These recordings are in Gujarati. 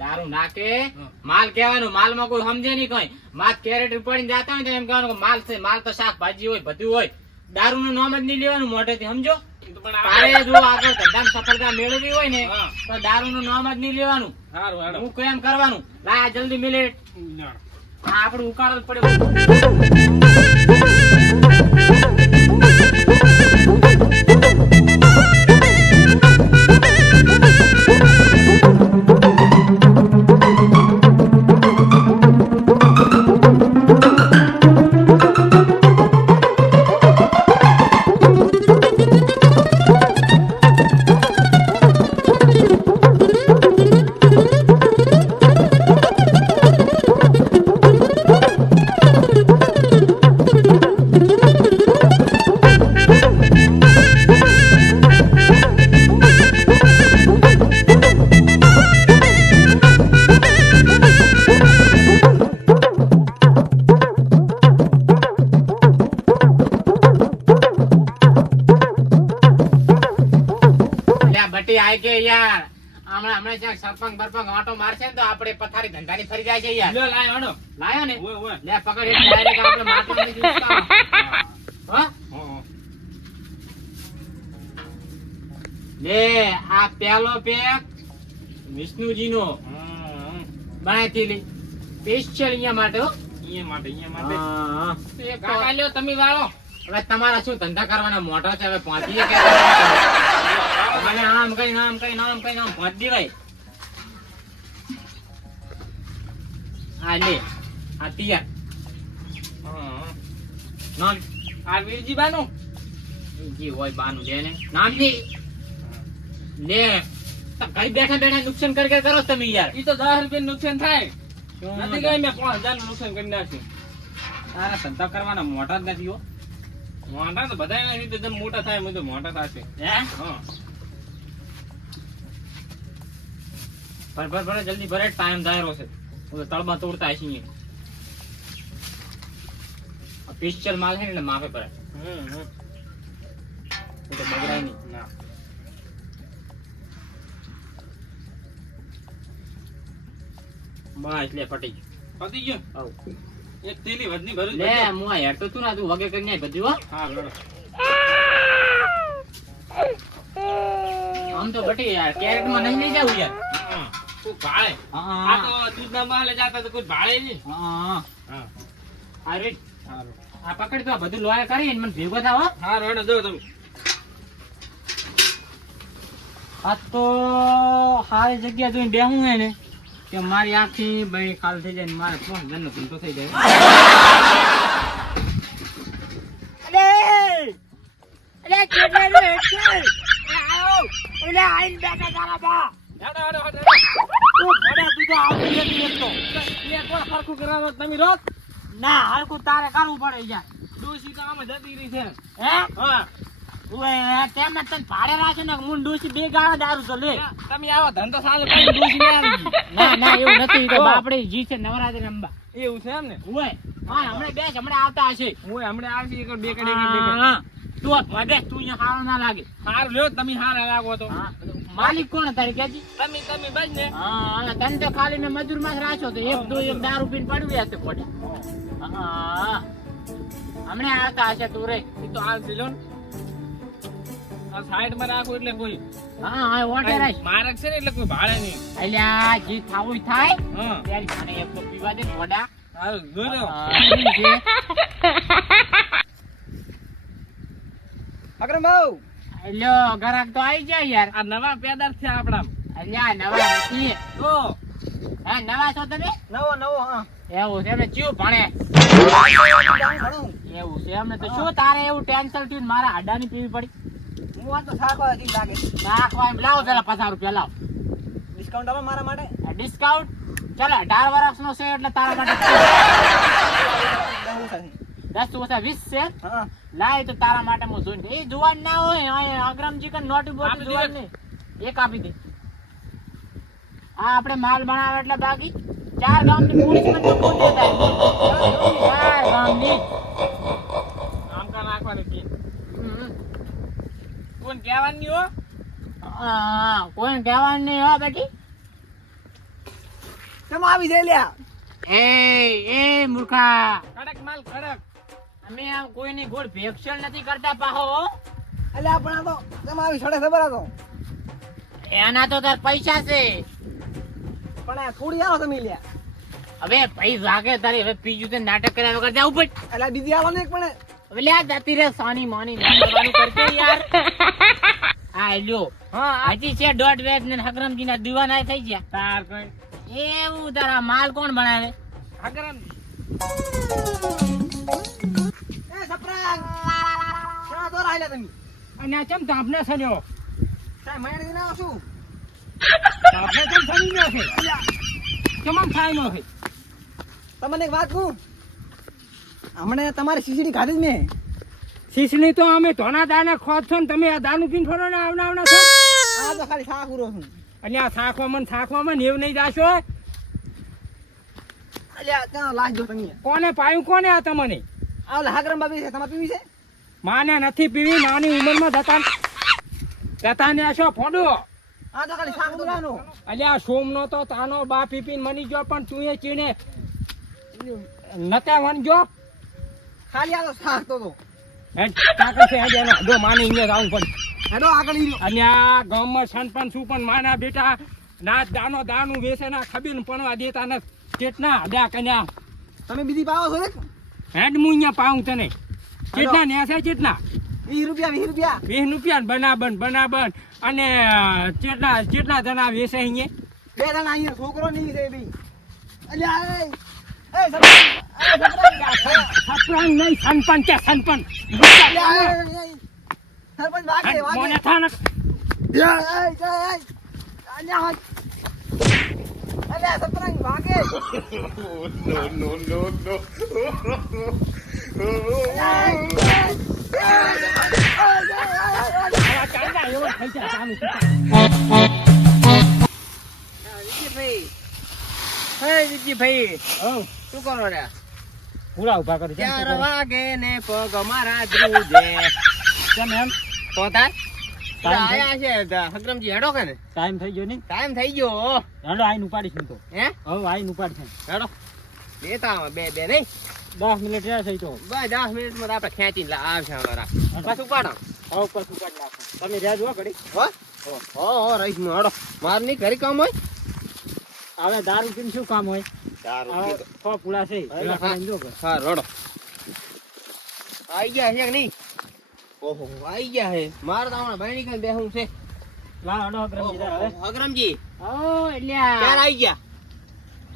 દારૂ નાખે માલ કહેવાનું, માલમાં કોઈ સમજે નહીં કઈ. માલ કેરેટ ઉપાડીને જાતા હોય તો એમ કહેવાનું કે માલ છે, માલ તો શાકભાજી હોય બધું હોય. દારૂ નું નામ જ નહીં લેવાનું મોઢેથી, સમજો. તારે જો આગળ ધંધામાં સફળતા મેળવવી હોય ને તો દારૂ નું નામ જ નહીં લેવાનું. હું કેમ કરવાનું, લાય જલ્દી મિલે. આપડે ઉકાળો પડે. સરપંચ બરપંચ આટો મારશે ને તો આપણે પથારી ધંધાની ફરી જાય છે યાર. લાયો ને લે પકડ ડાયરેક્ટ આપણે માટલાની દુકાન. લે આ પેલો પેક વિષ્ણુજી નો બનાવી સ્પેશિયલ અહીંયા માટે. કાકા લ્યો તમે વાળો. હવે તમારા શું ધંધા કરવાના મોટો છે, હવે પહોંચીએ કે આમ કઈ નામ કઈ નામ કઈ નામ પહોંચ દેવાય. આ લે આ તિયા નામ આ વીરજી બાનું જી હોય બાનું લે ને નામ જી લે. કઈ બેઠા બેઠા નુકસાન કરી કરો તમે યાર. ઈ તો 10 રૂપિયા નુકસાન થાય નથી કઈ. મેં 5000 નું નુકસાન કરી નાખ્યું. તારા ધંધા કરવાના મોટા જ નથી હો. મોટા તો બધા રીતે જેમ મોટા થાય એમ તો મોટા થશે. હા ભર જલ્દી ભરે, ટાઈમ થાય છે. તળમાં તોડતા છીએ. સ્પેશિયલ માલ છે ને એટલે માફે પડે. તો બગડાય નહીં. બસ લે પટી ગયું. એક થેલી વધની ભરું લે. હું આ હેડ તો તું ના તું વગે કરી નાય બધું. હો હા બરોબર. આમ તો બટી યાર કેરેટ માં નહીં લઈ જાવ યાર. તું ભાળે આ તો દૂધના માલે જાતા તો કોઈ ભાળે નહીં. અરે આ પકડ તો બધું લોયા કરી મને ભેગો થાવ. હા રોડ દો તમે. આ તો હારી જગ્યા જોઈને બેહું હે ને કે મારી આખી ભાઈ કાલ થઈ જાય ને મારે 5000 નો ધંધો થઈ જાય. અરે કેટલા હેડ આવો ઓલે આઈન બેઠા તારા બા. તું તો આવતી નથી એક તો. એક વાર હરખું કરાવો તમે રોક ના. હરખું તારે કરવું પડે યાર. ડોસી તો આમ જતી રહી છે. હે હા ઓય તેમ તને ભાડે રાખે ને મું ડોસી બે ગાળા દારૂ તો લે. તમે આવો ધંધો સાલ કરી ડોસી લે આવી. ના એવું નથી. તો બાપડે જી છે નવરાત્રી રંબા. એવું છે એમ ને. ઓય હા હમણે બેસ હમણે આવતા હશે. ઓય હમણે આવશે એક બે કડી હા તું વધે તું અહીંયા હારો ના લાગે. હાર લ્યો તમે હારા લાગો તો. માલિક કોણ તારી કેજી તમે બજ ને. હા તને તો ખાલી મેં મજૂર માં રાખ્યો તો એક દારૂ પીને પડ્યું હશે પડી. હા હમણે આવતા હશે તું રે. તો હાલ દિલો આ સાઈડ માં રાખો એટલે કોઈ. હા હા ઓટે રાખ મારક છે ને એટલે કોઈ ભાડે નહીં. અલ્યા જી થાવું થાય ત્યારે મને એક તો પીવા દે વડા. હાલ જોજો અકરમ બાઉ. લ્યો ગરાક તો આવી જાય યાર. આ નવા પેદાર છે આપડા. અલ્યા નવા નથી તો. હા નવા છો તમે. નવો હા એવું છે. મેં ચિયો ભણે એવું છે એમને તો શું તારે એવું ટેન્શન થયું મારા હાડાની પીવી પડી. હું તો સાખવા હતી લાગે. સાખવા એમ લાવો પેલા 50 રૂપિયા લાવો. ડિસ્કાઉન્ટ આપો મારા માટે. ડિસ્કાઉન્ટ ચાલો 18 વર્ષનો છે એટલે તારા માટે 10 ઓછા 20 છે. હા લાય તો તારા માટે હું જોઈને. એ જુવાન ના હોય અગ્રમજી કન નોટી બોટી જુવાન ને એક આપી દે. આ આપણે માલ બનાવે એટલે બાકી 4 ગામની પોલીસ પણ તો બોલ દેતા 4 ગામની આમ કા નાખવાનું કે કોણ કહેવાનું હો. હા કોણ કહેવાનું નહીં હો બેટી. કેમ આવી જાય લ્યા? એ મૂર્ખા, કડક માલ કડક. અમે આમ કોઈની ગોળ ભેક્ષણ નથી કરતા પાહો હો. અલ્યા પણ આ તો કેમ આવી સડે ખબર આ તો. એના તો તાર પૈસા છે. પણ આ થોડી આવો તમે લ્યા. હવે ભાઈ વાગે તારી, હવે બીજું તે નાટક કર્યા વગર જાવ ઉપર. અલ્યા બીજી આવો ને એક પણ. હવે લ્યા જતી રે સાની માની નાટકવાનું કરજે યાર. આ લ્યો, હા હજી છે દોઢ વેચ ને હકરમજી ના દીવાના થઈ ગયા. તાર કોઈ એવું તારા માલ કોણ બનાવે? હકરમ એ સપરાંગ શા દોર આલ્યા તમે? અને આ ચમ તાપને સન્યો. સાહેબ મૈણી ના છું. તાપને ચમ સની નો છે. કેમ થાય નો છે? તમને એક વાત કહું, હમણે તમારી સીસીડી ખાધી જ મેં. શીશની તો અમે ધોના દાને ખોદ છો ને તમે આ દાનું પીન થોડો ને આવના છો. આ તો ખાલી શાક ઉરો છું. અને આ થાકવામાં નેવ નહીં જાશો. અલ્યા ત્યાં લાજ દો તમે. કોને પાયું કોને આ તમને? આ ઓલા હાગરમ બાબી છે, તમારે પીવી છે? માને નથી પીવી, નાની ઉંમરમાં જતા ને શું ફોડો. આ તો ખાલી શાક ઉરાનો. અલ્યા સોમનો તો તાનો બા પીપીને મની ગયો, પણ ચૂએ ચીણે નતે વણજો. ખાલી આ તો શાક તો તો. હેડ કાકા છે હેડ એનો હડો માની ઇંગે આવું પડે. હેડો આગળ ઈ લો. અને આ ગામમાં સનપન સુપન માના બેટા નાચ દાનું વેસે ના ખબીર પણ દેતા ન કેટલા હડ્યા કન્યા. તમે બીજી પાવો છો ને? હેડ હું અહીંયા પાઉં તને. કેટલા ન્યા છે કેટલા? 20 રૂપિયા. 20 રૂપિયા બનાબન અને કેટલા જણા વેસે અહીંયા? બે જણા અહીંયા છોકરો નહીં છે બી. અલ્યા એ સપરાંગ સપરાંગ નહીં સનપન કે સનપન. સરપંચ વાગે મોને થાનક અલ્યા સપરાંગ વાગે. વિજયભાઈ, હવ શું કરો રે? પૂરા ઉભા કરી 4 વાગે ને પગ મારા ધ્રુજે. કેમ એમ તો તાર ટાઈમ થઈ- આયા છે હકરમજી, હેડો કે ને? ટાઈમ થઈ ગયો નહીં? ટાઈમ થઈ ગયો. હેડો આઈને ઉપાડીશ હું તો. હે હવે આઈને ઉપાડશે. હેડો લેતા આવો બે નહીં 10 મિનિટ રહ્યા છે ઈ તો. બસ 10 મિનિટમાં તો આપણે ખેંચીને આવશે અમારા. બસ ઉપાડો. હવે પછી ઉપાડી નાખો. તમે રહ્યા જો ઘડી. હો રહીશ નું હેડો. માર નહીં ઘરે કામ હોય. હવે દારૂ પીને શું કામ હોય? હવે છ પૂળા છે. ભેગા કરીને જો ઘર. હા રોડો. આઈ ગયા છે કે નહીં? ઓહો આઈ ગયા છે. મારે તો હમણાં ભાઈ નીકળીને બેહવું છે. લાવ હેડો અગ્રમજી જા હવે. હકરમજી ઓ ક્યારે એટલે આઈ ગયા?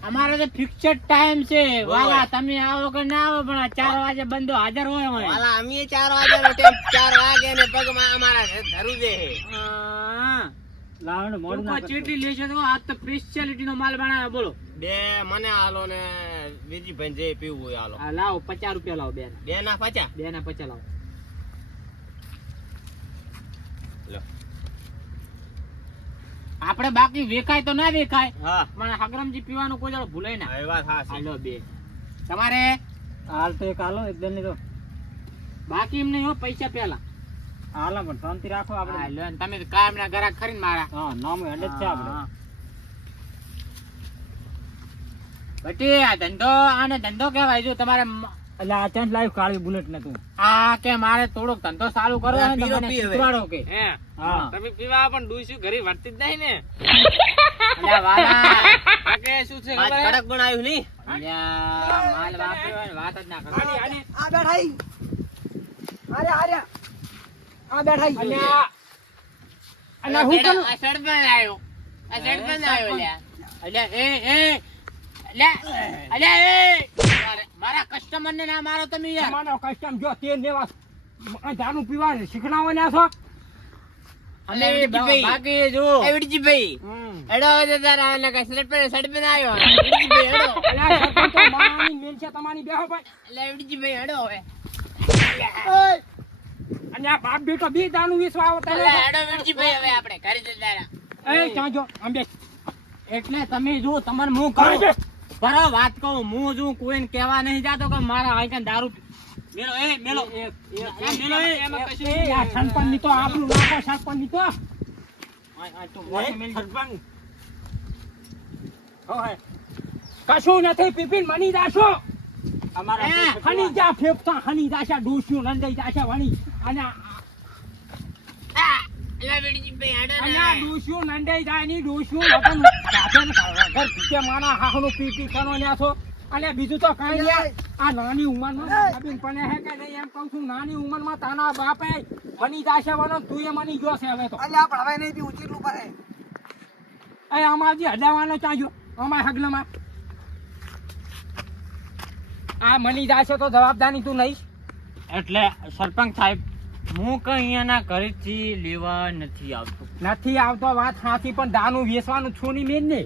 અમારો તો ફિક્સડ ટાઈમ છે. વાલા તમે આવો કે ના આવો પણ 4 વાગે બંધો હાજર હોય અમારે. વાલા અમે 4 વાગ્યાનો ટાઈમ 4 વાગે ને પગમાં અમારા ધરું છે. હા. લાવ હેડો મોડું ના ટૂંકો કરશો. ચેટલી લેશો તો આ તો સ્પેશિયાલિટી નો માલ બનાવે બોલો. બે મને આલો ને વિજયભાઈ જે પીવું હોય આલો. આ લાવો 50 રૂપિયા લાવો બે ના. બે ના 50. બે ના 50 લાવો. લો. આપણે બાકી વેખાય તો ના વેખાય હા પણ હગરમજી પીવાનું કોઈ દાડો ભૂલાય ના. એ વાત હાચી. હાલો બે તમારે હાલ તો એક હાલો એટલે નહીં તો બાકી એમ નહીં હો, પૈસા પેલા. હાલો પણ શાંતિ રાખો આપણે. હા, લ્યો ને તમે તો કાયમ ના ગ્રાહક ખરીને મારા. હા નામ હેડ જ છે આપણે. હા. બટી આ ધંધો આને ધંધો કહેવાય. જો તમારે એટલે આ ચાન્સ લાવ્યું કાળી બુલેટ ને તું. આ કે મારે થોડોક ધંધો ચાલુ કરવો હોય ને તો મને પી હવે. શીખવાડો કે. હે હા. તમે પીવા પણ ડૂસ્યું ઘરે વર્તી જ નહીં ને. અલ્યા વાલા આ કે શું છે આજ ખબર હે? કડક બનાવ્યું નહીં. અલ્યા માલ વાપર્યો હોય ને વાત જ ના કરો. આ બેઠાઈ. આર્યા. આ બેઠાઈ. અલ્યા અલ્યા હું કરું? આ સરપંચ આવ્યો. આ સરપંચ આવ્યો લ્યા. અલ્યા એ અલ્યા એ મારા કસ્ટમર ને ના મારો તમે યાર. તમારો કસ્ટમ જો તેલ લેવા આ દારૂ પીવા શીખડાવો ને છો. અમે વિજયભાઈ. બાકી જો એ વિજયભાઈ હેડો હવે તારા આને કઈ સડપન આવ્યો. વિજયભાઈ હેડો. અલ્યા સરપંચ તો મારાની મેલ છે તમારી બેહો ભાઈ. એટલે વિજયભાઈ હેડો હવે. અને આ બાપ બેટો બી દારૂ વેચવા આવતા એટલે હેડો વિજયભાઈ હવે આપણે ઘરે જતા રહ્યા. એ ત્યાં જો આંબે એટલે તમે જો તમારે હું કહું બરો વાત કહું હું જો કોઈને કહેવા નહીં જાતો કે મારા આઈકન દારૂ મેલો એ મેલો મેલો એમાં કશું એ આ સરપંચ ની તો આપણું નાખો સરપંચ ની તો આ તો મોટી મેલી. સરપંચ હો હે કશું નથી પીપીન મની જાશો અમારા હની જા ફેફસા હની જાશા ડોસ્યું નંદાઈ જાશા વણી અને અહીંયા ડોસ્યું નંદાઈ જાય ની ડોસ્યું લગન ગાધન ઘર કે માના હાહનું પીપી કરો લ્યા છો અને બીજું તો કઈ નહીં આ નાની ઉંમરમાં અબીન પણ હે કે નહીં એમ કહું છું નાની ઉંમરમાં તાના બાપે મની જાશે વનો તું એ મની ગયો છે હવે તો અલ્યા પણ હવે નહીં પીવું ચેટલું પડે એ અમારજી હડાવાનો ચાહ્યો અમાર હગલમાં આ મની જાશે તો જવાબદારી તું નહીં એટલે સરપંચ સાહેબ હું કઈ અહીંયાના ઘરેથી લેવા નથી આવતો. નથી આવતો વાત સાચી પણ દાનું વેચવાનું છોની મેન ને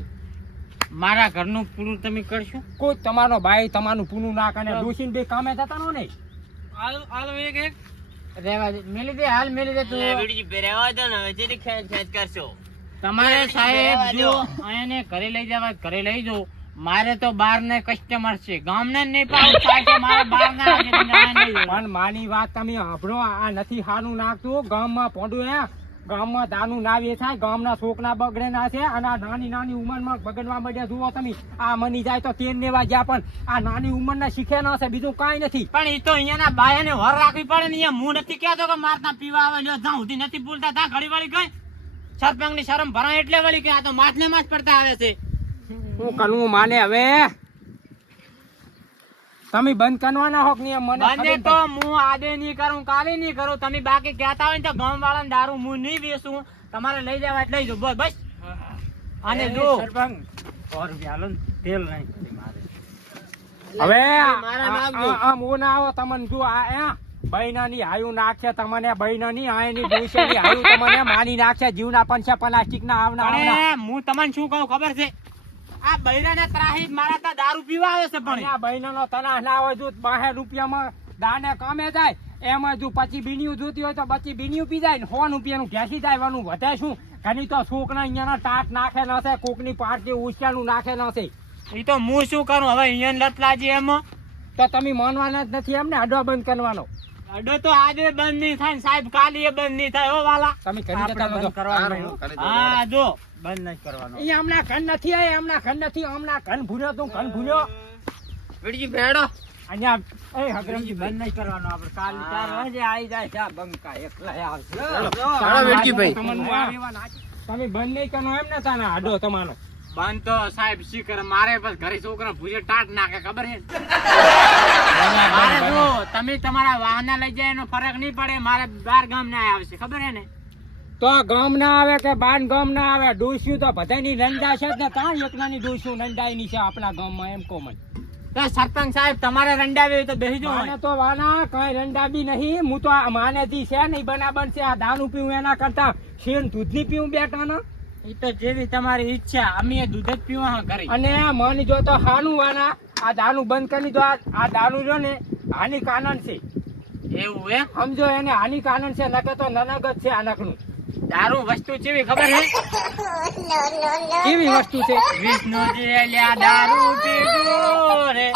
મારા ઘરનું પૂરું તમે કરશો? કોઈ તમારો ભાઈ તમારું પૂરું ના કરે ડોસીને બે કામે જતા નો ને રેવા દે, મેલી દે, હાલ મેલી દે તું. તમારે સાહેબ જો અહીંયાને ઘરે લઈ જવા ઘરે લઈ જાઓ. મારે તો બાર ને કસ્ટમર છે, ગામને નહીં પાડું સાહેબ, મારે બાર ના પણ માની વાત તમે સાંભળો આ નથી સારું નાખતું ગામમાં પોંડું હે ગામમાં દાનું ના વેચાય ગામના છોકરા બગડે ના છે અને આ નાની નાની ઉંમરમાં બગડવા માંડ્યા જુઓ તમે આ મની જાય તો તેલ લેવા ગયા પણ આ નાની ઉંમરના શીખે ના છે બીજું કાંઈ નથી પણ એ તો અહીંયાના બાયાને વર રાખવી પડે ને. અહીંયા હું નથી કહેતો કે મારતા પીવા આવે લ્યો જ્યાં સુધી નથી બોલતા ત્યાં ઘડી વાળી ગઈ સરપંચની શરમ ભરાય એટલે વળી કે આ તો માછલે માછ પડતા આવે છે. શું કરવું માને હવે તમે બંધ કરવાના હોક નિયમ મને બંને તો હું આજે નહીં કરું કાલે નહીં કરું. તમે બાકી કહેતા હોય ને તો ગામ વાળાને દારૂ હું નહીં વેચું. તમારે લઈ જવા એટલે લઈ જાઓ બસ. અને જો સરપંચ 100 રૂપિયા હાલો ને, તેલ નહીં મારે. હવે મારા નાખજો. આમ હું ના આવો તમને જો આ બૈનાની હાયું નાખશે તમને બૈનાની આયની ડોશીની હાયું તમને માની નાખશે જીવના પંચા પ્લાસ્ટિક ના આવના પણ હું તમને શું કહું ખબર છે? આ બૈરાના ત્રાહી મારા તા દારૂ પીવા આવે છે પણ આ બૈનાનો તનાહ ના હોય જો 12 રૂપિયામાં દાને કામે જાય એમાં જો 25 બીણીયું જોતી હોય તો 25 બીણીયું પી જાય ને 100 રૂપિયાનું ઘેસી જાય વધે શું ઘણી તો છોકરા અહીંયાના ટાટ નાખે ન છે કોકની પાર્ટી ઉછાનું નાખે ન છે એ તો હું શું કરું હવે અહીંયા લત લાજી એમાં. તો તમે માનવાના જ નથી એમને અડો બંધ કરવાનો અડો તો આજે બંધ નહીં થાય ને સાહેબ કાલે એ બંધ નહીં થાય. હો વાલા તમે કરી દેતા નતો હા જો બંધ નહીં કરવાનો. એ હમણાં ઘન નથી આય હમણાં ઘન નથી હમણાં ઘન ભૂલ્યો તું ઘન ભૂલ્યો વિડીજી ભેડો અહીંયા એ હગરમજી બંધ નહીં કરવાનો. આપણે કાલ 4 વાગે આવી જાય છે આ બંકા એકલા આવશે. તમે બંધ નહીં કરવાનો એમ ને તાના આડો તમારો બંધ તો સાહેબ શી કરે મારે બસ ઘરે છોકરા ભૂજે ટાટ નાખે ખબર છે. મારે જો તમે તમારા વાહના લઈ જાય એનો ફરક નહીં પડે. મારે 12 ગામ ના આવશે ખબર હે ને. તો ગામ ના આવે કે બાન ગામ ના આવે ડોસ્યું તો બધાની નંદા છે ને ત્યાં એકલાની ડોસ્યું નંદાઈની છે આપણા ગામમાં એમ કોમન. તો સરપંચ સાહેબ તમારે રંડાવી હોય તો બેસી જાઓ. માને તો વાના કઈ રંડાબી નહીં હું તો આ માનેથી છે નહીં બનાબન છે આ દારૂ પીવું એના કરતા શેર દૂધની પીવું બેટાના એ તો જેવી તમારી ઈચ્છા. અમે દૂધ જ પીવા કરી. અને માની જો તો હાનું વાના આ દારૂ બંધ કરી દો આ દારૂ જો ને હાનિકારક છે એવું એમ સમજો એને હાનિકારક છે નકે તો નનગ જ છે આ નકનું દારૂ વસ્તુ કેવી ખબર છે? કેવી વસ્તુ છે વિષ્ણુજી એલ્યા દારૂ પીધું રે,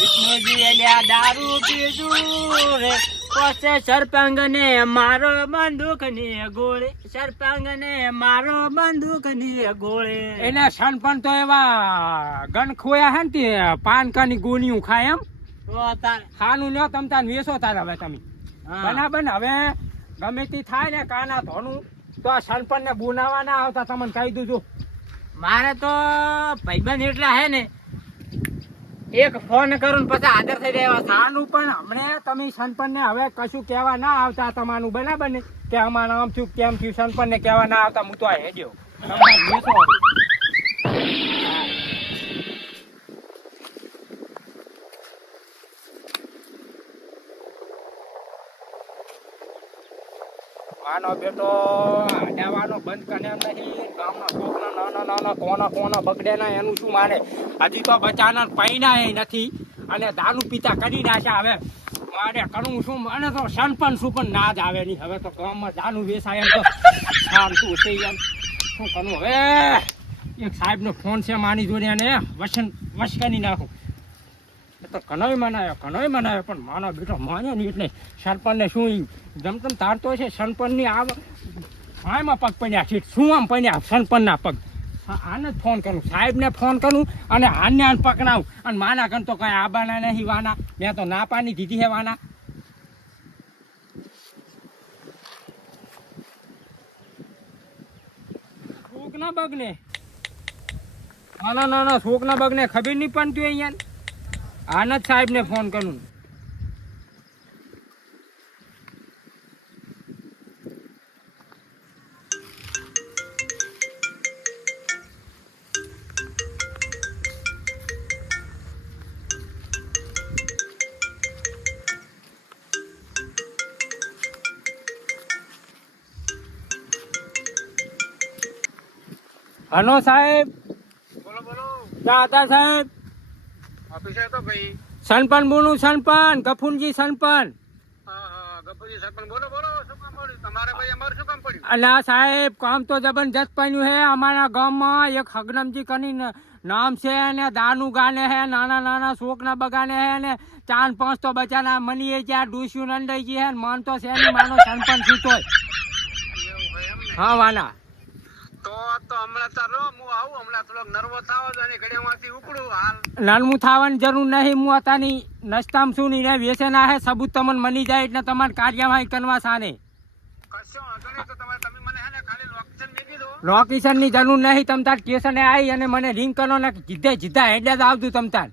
વિષ્ણુજી એલ્યા દારૂ પીધું રે, પછી સરપંચ ને મારો બંદૂક ની ગોળે, સરપંચ ને મારો બંદૂક ની ગોળે. એને સનપણ તો એવા ગન ખોયા હે ને તે પાનકાની ગોળીઓ ખાય એમ તો તાર ખાનું લ્યો તમ તાર વેચો તાર હવે તમે હા. બરાબર હવે ગમે તે થાય ને કાના ધોનું તો આ સનપણ ને બોલાવા ના આવતા તમને કહી દઉં મારે તો ભાઈબંધ એટલા હે ને એક ફોન કરું પછી હાજર થઈ જાય. આનું પણ હમણે તમે સનપણ ને હવે કશું કહેવા ના આવતા તમારું બરાબર ને કે અમારું આમ થયું કેમ થયું સનપણ ને કહેવા ના આવતા હું તો આ હેડ્યો તમારે વેચો હવે. આનો બેટો આડાવાનો બંધ કરે એમ નહીં ગામના છોકરા નાના કોના બગડે ના એનું શું માને હજી તો બચાના પૈના નથી અને દારૂ પીતા કરી નાખ્યા હવે મારે કરવું શું મને તો સનપણ શું પણ ના જ આવે નહીં હવે તો ગામમાં દારૂ વેચાય એમ તો સારું છે એમ શું કરવું હવે એક સાહેબનો ફોન છે માની જોડે અને વશ કરી નાખું તો ઘણોય મનાયો પણ માનો બેટો માન્યો નહીં એટલે સરપંચને શું જમતમ તારતો છે સરપંચની આમાં પગ પડ્યા છે શું આમ પડ્યા સરપંચના પગ આને જ ફોન કરું, સાહેબને ફોન કરું અને આને પકડાવું. અને માના કન તો કઈ આબાના નહીં વાના, મેં તો ના પાની દીધી હે વાના. છોકના બગને ના છોકના બગને ખબર નહીં પડતી અહીંયા. આને જ સાહેબને ફોન કરું. હલો સાહેબ. બોલો બોલો. ક્યાં હતા સાહેબ? ઓફિસે તો ભાઈ. સનપન બોલું, સનપન ગફુરજી સનપન. હા ગફુરજી સરપંચ બોલો બોલો. શું કામ પડ્યું તમારે ભાઈ? અમારે શું કામ પડ્યું? અલા સાહેબ, કામ તો જબરજસ્ત પડ્યું હે. અમારા ગામમાં એક હગનમજી કરીને નામ છે ને દાનું ગાને હે, નાના નાના શોકના બગાને હે ને 4-5 તો બચાના મનીએ ત્યાં ડૂસ્યું નંદાઈજી હે. મન તો છે નહીં માનો સનપન સૂતોય. એવું હોય એમ ને? હા વાના. તો હમણાં તારો હું આવું, હમણાં થોડોક નર્વો થાવ તો અને ઘડીમાંથી ઉપડું હાલ. નાનમું થવાની જરૂર નહીં. હું અત્યારની નસ્તામ છું નહીં ને વેસેના હે. સબૂત તમને મની જાય એટલે તમારે કાર્યવાહી કરવા સાને. કશો વાંધો નહીં. તો તમે મને હે ને ખાલી લોકેશન મેકી દો. લોકેશન ની જરૂર નહીં. તમ તાર સ્ટેશને આવી અને મને રિંગ કરો ને જીધા એટલે જ આવતું તમ તાર.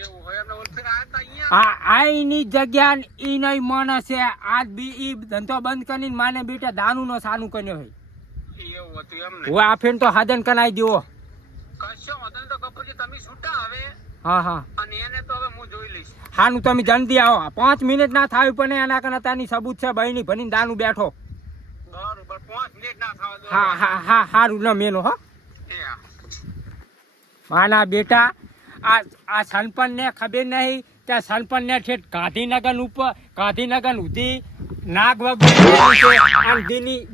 એવું હોય એમને ઓલફેર આયા તા અહીંયા. આઈની જગ્યા ઈ નહીં માણસ છે. આજ બી ઈ ધંધો બંધ કરીને માને બેટા દારૂ નો સાનું કર્યો હોય. એવું હતું એમ ને? હું આ ફેન તો હાજન કરાવી દેવો. કશો વાંધો નહીં. તો કપૂરજી તમે છૂટા હવે, હા અને એને તો હવે હું જોઈ લઈશ. હાનું તમે જલ્દી આવો. 5 મિનિટ ના થાય પણ એના કને તાની સબૂત છે. બહેની ભણીને દારૂ બેઠો. બરોબર. 5 મિનિટ ના થવા દો. હા હારું ન મેલો. હો એ હા. માના બેટા આ સનપન ને ખબર નહીં. ત્યાં સનપન ને ઠેઠ ગાંધીનગર ઉપર ગાંધીનગર ઉધી નાગ વગ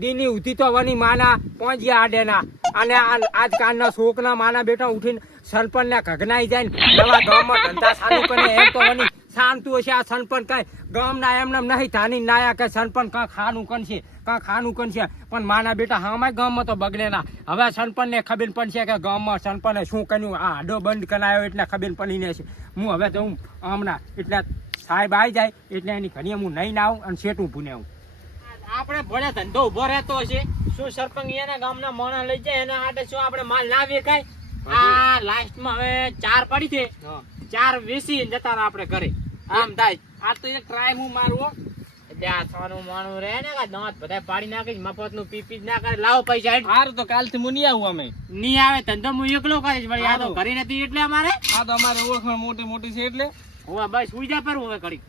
દીની ઉધી તો વની માના પહોંચ્યા આડેના. અને આજકાલના શોકના માના બેટા ઉઠીને સનપન ને ઘગનાઈ જાય ને નવા ગામમાં ધંધા ચાલુ કરે. એમ તો વની શાંતું હશે. આ સનપન કઈ ગામના એમને નહીં ધાની નાયા કે સનપન કાં ખાનું કનશે પણ માના બેટા હામાં ગામમાં તો બગડે ના. હવે સનપન ને ખબર પડશે કે ગામમાં સનપને શું કર્યું. આ આડો બંધ કરાયો એટલે ખબર પડી ને છે. હું હવે તો હું હમણાં એટલે સાહેબ આવી જાય એટલે એની ઘણી હું નહીં ના આવું અને શેઠું ભૂને આવું. આપણે ભલે ધંધો ઉભો રહેતો હશે, શું સરપંચ એના ગામના મોણા લઈ જાય એના હાટે શું આપણે માલ ના વેચાય? આ લાસ્ટમાં હવે 4 પડી છે, 4 વેચી જતા રહે આપણે ઘરે. આમ થાય. આ તો એક ટ્રાય હું મારવો એટલે આ સોનું મોણું રહે ને દાંત બધા પાડી નાખીશ. મફત નું પીપી ના કરે. લાવો પૈસા. હારું તો કાલથી હું નહીં આવું. અમે નહીં આવે ધંધો હું એકલો કરીશ. વળી આ તો ઘરે નથી એટલે અમારે. આ તો અમારે ઓળખાણ મોટી છે એટલે હું બસ સુઈ જા પર હવે કરી.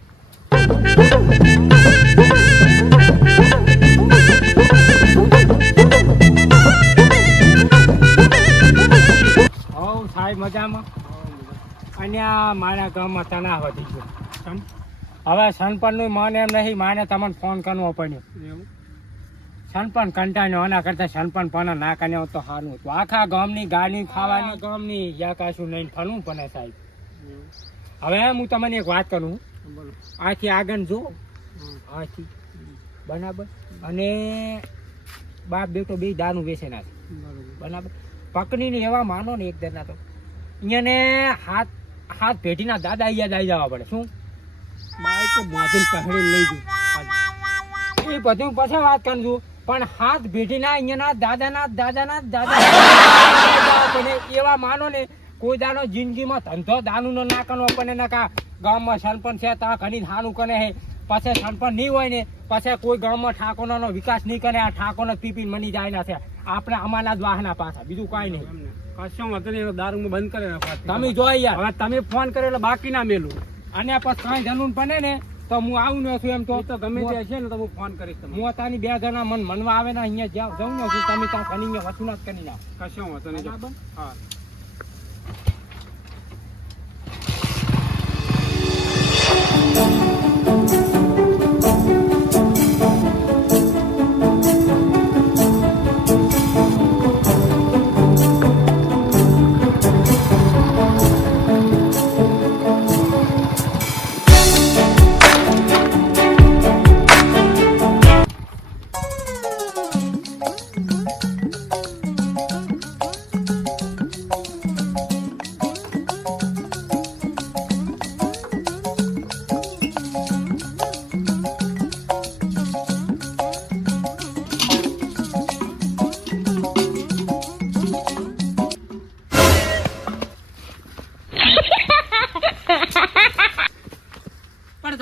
સાહેબ મજામાં. અને આ મારા ગામમાં તણાવ વધી ગયો. હવે સનપન નું મન એમ નહીં. માને તમને ફોન કરવો પડ્યો. સનપન કંટાળ્યો. આના કરતા સનપન પણ ના કર્યો તો સારું હતું. આખા ગામની ગાડી ખાવાની ગામની યા કાશું લઈને ફરવું પડે સાહેબ. હવે હું તમને એક વાત કરું. આથી આગળ જો આથી બરાબર. અને બાપ બેટો બે દારૂ વેચે ના બરાબર. પકડીને એવા માનો ને એક દરના તો અહીંયાને હાથ પેઢીના દાદા યાદ આવી જવા પડે. શું બાઈક તો મોઢે પહેરી લઈ જવું એ બધું પછી વાત કરું છું. પણ હાથ પેઢીના અહીંયાના દાદા એવા માનો ને કોઈ દાનો જિંદગીમાં ધંધો દારૂ નો ના કરવો પડે ને કા ગામમાં સરપંચ છે ત્યાં ઘણી સારું કરે છે. પછી સરપંચ નહીં હોય ને પછી કોઈ ગામમાં ઠાકોરનો વિકાસ નહીં કરે. આ ઠાકોરનો પીપી મની જાય ના છે. આપણે અમારા જ વાહના પાછા બીજું કઈ નહીં. કશું વાંધો નહીં. દારૂ બંધ કરે તમે જોઈ યાર. હવે તમે ફોન કર્યો એટલે બાકી ના મેલું. અને પછી કઈ જરૂર પડે ને તો હું આવું ન છું. એમ તો ગમે તે છે ને તો હું ફોન કરીશ. હું તાની 2 જણા મનવા આવે ને અહીંયા જવું ન છું. તમે ત્યાં ઘણી વસૂલાત કરી નાખ. કશું વાંધો નહીં. હા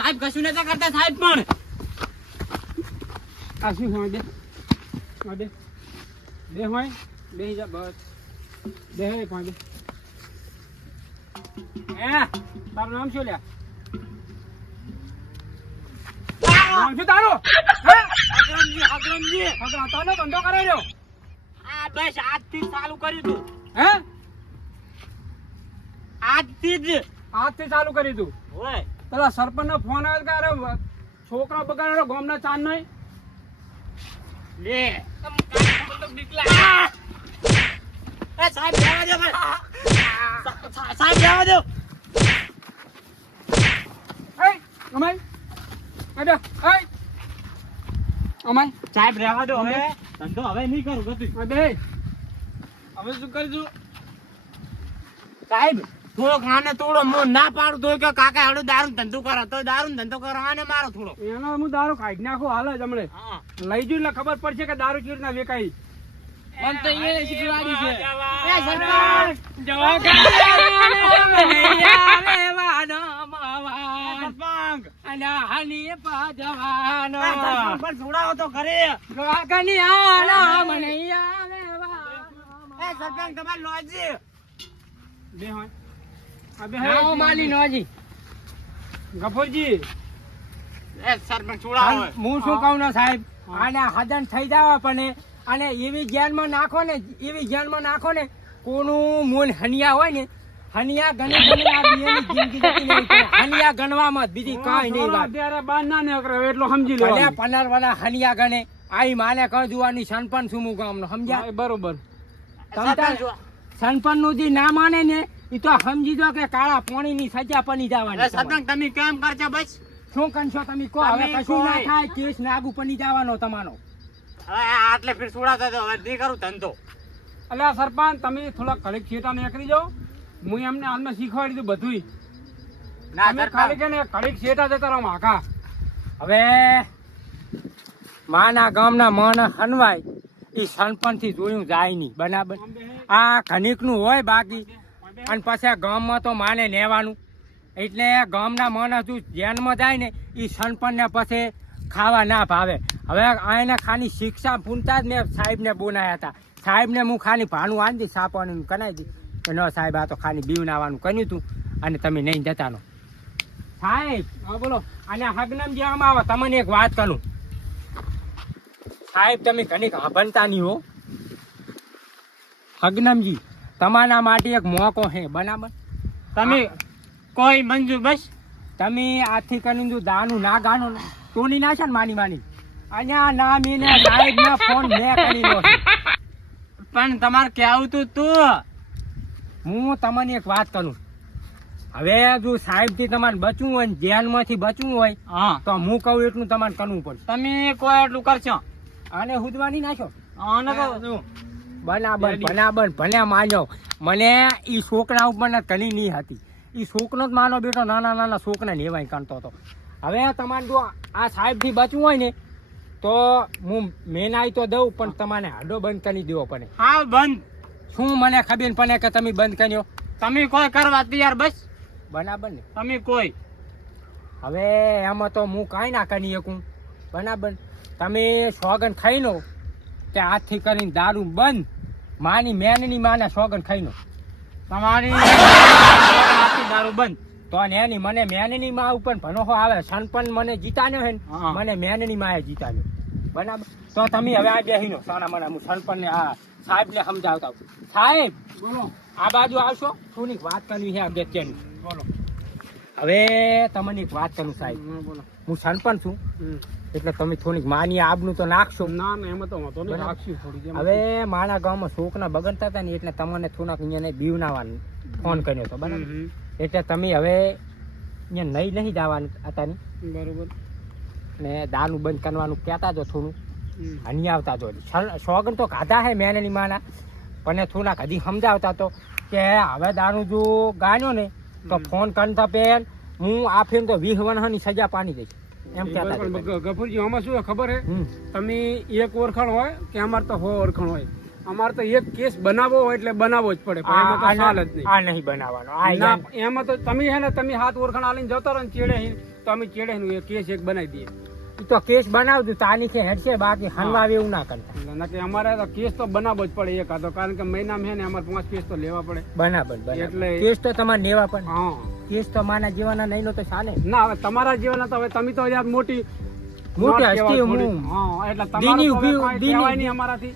સાહેબ કશું નતા કરતા સાહેબ પણ આ શું હોય દે આ દે દે હોય બે જા બસ દે હે પાંચ હે તારું નામ શું લ્યા નામ શું તારું હે અગ્રમજી હગરા તને ધંધો કરાવ્યો આ બસ આજથી ચાલુ કર્યું તું હે આજથી જ આજથી ચાલુ કરી તું હોય પેલા સરપંચ નો ફોન આવ્યો કે અરે છોકરા બગાડ્યો ગામના ચાંદ નહીં લે એ સાહેબ જવા દો સાહેબ જવા દો એ અમાય આડા એ અમાય સાહેબ રહેવા દો હવે ધંધો હવે નહીં કરું ગતું આ દે હવે શું કરશું સાહેબ થોડોક આને થોડો હું ના પાડું તો કે કાકા હેડો દારૂ ધંધો કરો તો દારૂ ધંધો કરો આને મારો થોડો એનો હું દારૂ કાઢી નાખું હાલ જ હમણે હા લઈ જુ એટલે ખબર પડશે કે દારૂ કેવી રીતના વેચાય મન તો એ શીખવાડી છે એ સરપંચ પણ છોડાવો તો ઘરે એ સરપંચ તમારે લોજી બે હોય આ બે હે માલી નોજી ગફુરજી એ સરપંચ છોડાવો હું શું કહું ને સાહેબ આને હદન થઈ જવા પણ અને એવી જ્ઞાનમાં નાખો ને કોનું મૂળ હનિયા હોય ને હનિયા ગણી આ બેની જિંદગી જતી નહીં છે. હનિયા ગણવામાં જ બીજી કાંઈ નહીં વાત. અત્યારે બાર ના નીકળે એટલો સમજી ભલે લે પનારવાળા હનિયા ગણે આઈ માને કર જોવાની સનપન સુમુ ગામનો સમજ્યા બરોબર સનપન નું જે ના માને ને એ તો સમજી દો કે કાળા પાણી ની સજા પની જવાની સરપંચ તમે કેમ કરશો બસ શું કરશો તમે કહો હવે તમે કશું ના કોઈ. થાય કેસ નાગુ પની જવાનો તમારો હવે આટલે ફીર છોડાતા તો હવે નહીં કરું ધંધો એટલે સરપંચ તમે થોડા કલેક્ટ થિયેટર નીકળી જાઓ હું એમને હાલમાં શીખવાડી દીધું બધું ના તમે ખાલી કે ને કલેક્ટ થિયેટર જતા રહો આખા હવે માના ગામના મન હનવાય એ સનપન થી જોયું જાય નહીં બરાબર આ ઘણીક નું હોય બાકી અને પછી આ ગામમાં તો માને લેવાનું એટલે ગામના માણસ જો ધ્યાનમાં જાય ને એ સનપન ને પછી ખાવા ના ભાવે હવે આને ખાલી શિક્ષા પૂનતા જ મેં સાહેબને બોલાયા હતા સાહેબને હું ખાલી ભાણું આંધી સાપવાનું કરાવી દી કે ન સાહેબ આ તો ખાલી બીવનાવાનું કર્યું હતું અને તમે નહીં જતાનો સાહેબ હા બોલો અને હગનમ જે આમ આવે તમને એક વાત કરું સાહેબ તમે ઘણી બનતા નહીં હો હગનમજી તમારા માટે એક મોકો છે બરાબર તમે કોઈ મંજૂર બસ તમે આથી કરીને જો દાનું ના ગાનો ને તોડી નાખે ને માની અહીંયા ના મીને સાહેબ ને ફોન મેં કરી લો છે. પણ તમારે કેવું તું હું તમને એક વાત કરું હવે જો સાહેબ થી તમારે બચવું હોય ને જેલમાંથી બચવું હોય હા તો હું કહું એટલું તમારે કરવું પડશે તમે કોઈ એટલું કરશો આને હુદવાની નાખો આને તો બરાબર ભલે માન્યો મને ઈ છોકરા ઉપર કલી નહીં હતી ઈ છોકરો જ માનો બેટો નાના છોકરા લેવાય કરતો હતો હવે તમારે જો આ સાહેબ થી બચવું હોય ને તો હું મેનાઈ તો દઉં પણ તમારે હાડો બંધ કરી દેવો પડે હા બંધ શું મને ખબર પડે કે તમે બંધ કર્યો તમે કોઈ કરવા તૈયાર બસ બરાબર ને તમે કોઈ હવે એમાં તો હું કાંઈ ના કરી શકું બરાબર તમે સોગન ખાઈ લો તે હાથથી કરીને દારૂ બંધ માની મેનની માને સોગન ખાઈ લો તમારી દારૂ બંધ તો એની મને મેનની માં ઉપર ભણો આવે સનપન મને જીતાન્યો હે ને હા. મને મેનની માએ જીતાન્યો બરાબર તો તમે હવે આ બેહીનો સોના મને હું સનપન ને આ સાહેબ ને સમજાવતા આવું. સાહેબ બોલો આ બાજુ આવશો થોડીક વાત કરવી છે અગત્યની બોલો હવે તમને એક વાત કરું સાહેબ બોલો હું સનપન છું એટલે તમે થોડીક માની આબનું તો નાખશો ના એમાં તો વાંધો નહીં બરાબર. રાખશું થોડી જેમ. હવે મારા ગામમાં છોકરા બગડતા હતા ને એટલે તમને થોડાક અહીંયા બીવનાવાનું ફોન કર્યો હતો બરાબર હમ, એટલે તમે હવે અહીંયા નહીં જવાનું અત્યારની બરોબર ને દારૂ બંધ કરવાનું કહેતા જો થોડું હમ. હની આવતા જો સોગન તો ખાધા હે મેનની માના પણ થોડાક હજી સમજાવતા તો કે હવે દારૂ જો ગાણ્યો ને તો ફોન કરતા પહેલ હું આ ફેર તો 20 વર્ષની સજા પાડી દઈશ એમ કહેતા પણ હતા. ગફુરજી આમાં શું છે ખબર હે હમ. તમે એક ઓળખાણ હોય કે અમારે તો 100 ઓળખાણ હોય અમારે તો એક કેસ બનાવવો હોય એટલે બનાવવો જ પડે પણ એમાં તો ચાલે જ નહીં આ નહીં બનાવવાનો આ ના, એમાં તો તમે હે ને તમે હાથ ઓળખાણ આલીને જતો રહો ને ચેડે તો અમે ચેડેનું એ કેસ એક બનાવી દઈએ. ઈ તો કેસ બનાવજો તારીખે હેડશે, બાકી હલવા એવું ના કરતા. નકે અમારે તો કેસ તો બનાવવો જ પડે એક હતો, કારણ કે મહિનામાં હે ને અમારે 5 કેસ તો લેવા પડે. બરાબર બરાબર. એટલે- કેસ તો તમારે લેવા પણ હા કેસ તો માના જીવાના નહીં લો તો ચાલે. ના હવે તમારા જીવન તો હવે તમે તો યાર મોટી મોટી વાત હસ્તી કહેવાય હું. થોડી. હા એટલે દીની તમારું તો હવે ઉભી- કાંઈ દીની- કહેવાય નહીં અમારાથી.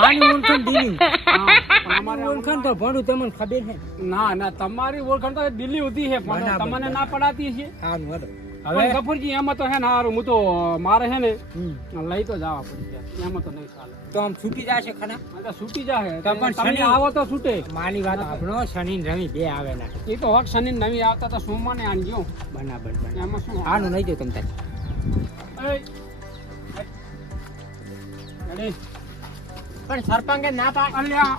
માની ઓળખાણ દીની. હા, પણ અમારે ઓળખાણ તો ભણું તમને ખબર છે. ના ના તમારી ઓળખાણ તો દિલ્હી ઉધી છે, પણ બરાબર, તમને ના બરાબર. પડાતી છે. સારું હેડો. હવે હવે ગફુરજી એમાં તો હે ને હારું હું તો મારે હે ને હમ. લઈ તો જવા પડશે, એમાં તો નહીં ચાલે. તો આમ છૂટી જશે ખરા. આ તો છૂટી જાય તો પણ તમે શનિ- આવો તો છૂટે. માની વાત આપણો શનિ ને રવિ બે આવે ના. એ તો હોટ શનિ ને નવી આવતા તો સોમવારે આણજો. બરાબર બરાબર. એમાં શું સારું નહીં જો તમે તાર. એય. રેડી? પણ સરપંચે ના પાડ અલ્યા.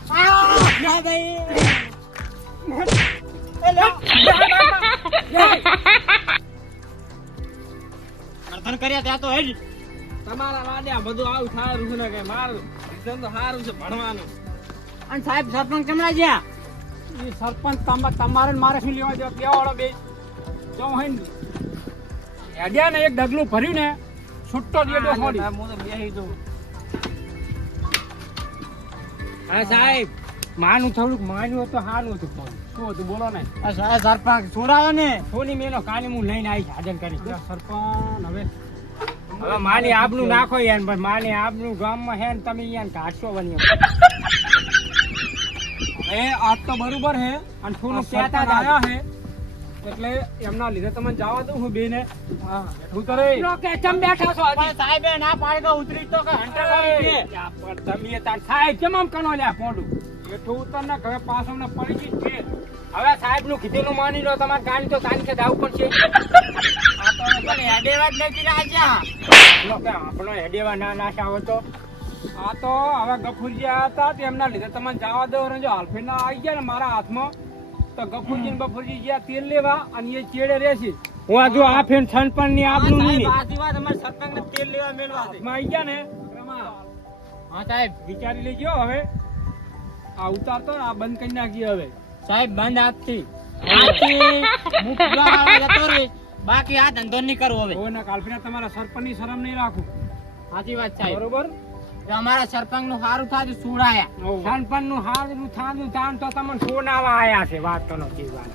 ના ભાઈ વર્તન કર્યા ત્યાં તો હેડ તમારા વાડ્યા બધું આવું સારું છે ને કે મારું રીઝન તો સારું છે ભણવાનું. અને સાહેબ સરપંચ કેમના જ્યાં એ સરપંચ તમારે ને મારે શું લેવા જવા બેવાળો બે જો હોય ને હેડ્યા ને એક ડગલું ભર્યું ને છૂટો દેડો છોડી. હા સાહેબ, માનું થોડુંક માન્યું તો સારું હતું પણ શું હતું બોલો ને. સરપંચ છોડાવો ને સોની મેનો કાલે હું લઈને આવીશ હાજર કરી. સરપંચ હવે હવે માની આબનું નાખો યાર, પણ માની આબનું ગામમાં હે ને તમે યાર કાઢશો બની. હવે આજ તો બરોબર હે અને થોડું સરપંચ કહેતા આયા હે એટલે એમના લીધે તમને જવા દઉં હું બેને. હું તો રે કે ચમ બેઠા છો પણ સાહેબે ના પાડે તો ઉતરી તો કે હંટર વાળી છે. તમે તાર સાહેબ કેમ આમ કનો લ્યા પોંડું. એઠું ઉતર ને હવે પાછો અમને પડી ગઈ છે. હવે સાહેબ નું કીધેલું માની લો, તમારે કાલ તો તારીખે જ આવવું પડશે. આ તો પણ હેડેવા જ નથી રાજા લો કે આપણો હેડેવા ના નાશા હોય તો આ તો હવે ગફુરજી આયા હતા તે એમના લીધે તમને જવા દો. અને જો હાલફેરના આવી ગયા ને મારા હાથમાં તો ગફુરજી ને બફુરજી ગયા તેલ લેવા અને એ ચેડે રહેશે. હું આ જો આ ફેન છનપણ ની આપનું નહીં ને. આજી વાત અમારે સરપંચને તેલ લેવા મેળવા છે. હાથમાં આવી ગયા ને એમાં હા સાહેબ વિચારી લેજો. હવે આ ઉતારતો ને આ બંધ કરી નાખીએ હવે. સાહેબ બંધ હાથથી મુખ દ્વારા જતો રે, બાકી આ ધંધો નહીં કરવો હવે. કોઈને કાલ્પનિક તમારા સરપંચની શરમ નહીં રાખું. સાચી વાત સાહેબ. બરોબર. કે અમારા સરપંચ નું સારું થાય સુડાયા. હોવ. છનપણ નું હારું થાનું તાન તો તમને સોનાવા આયા છે. વાત કરો જીવન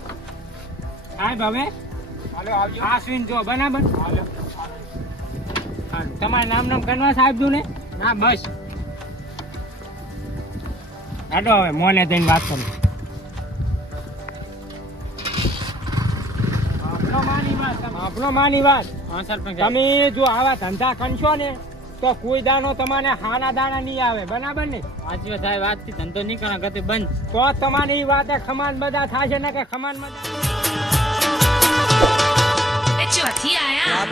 સાહેબ. હવે હાલો આવજો. આશ્વિન જો બરાબર. હાલો. તમારું નામ કરવા સાહેબ જો ને. ના બસ હાડો હવે મોને થઈને વાત કરું. આપણો માની વાત. હા સરપંચ તમે જો આવા ધંધા કરશો ને તો કોઈ દાનો તમારે હાના દાણા નહીં આવે. બરાબર ને. સાચી વાત સાહેબ. આજથી ધંધો નહીં કરો ગતિ બંધ. તો તમારી એ વાતે ખમાન બધા થશે ને કે ખમાન બધા ચોથી આયા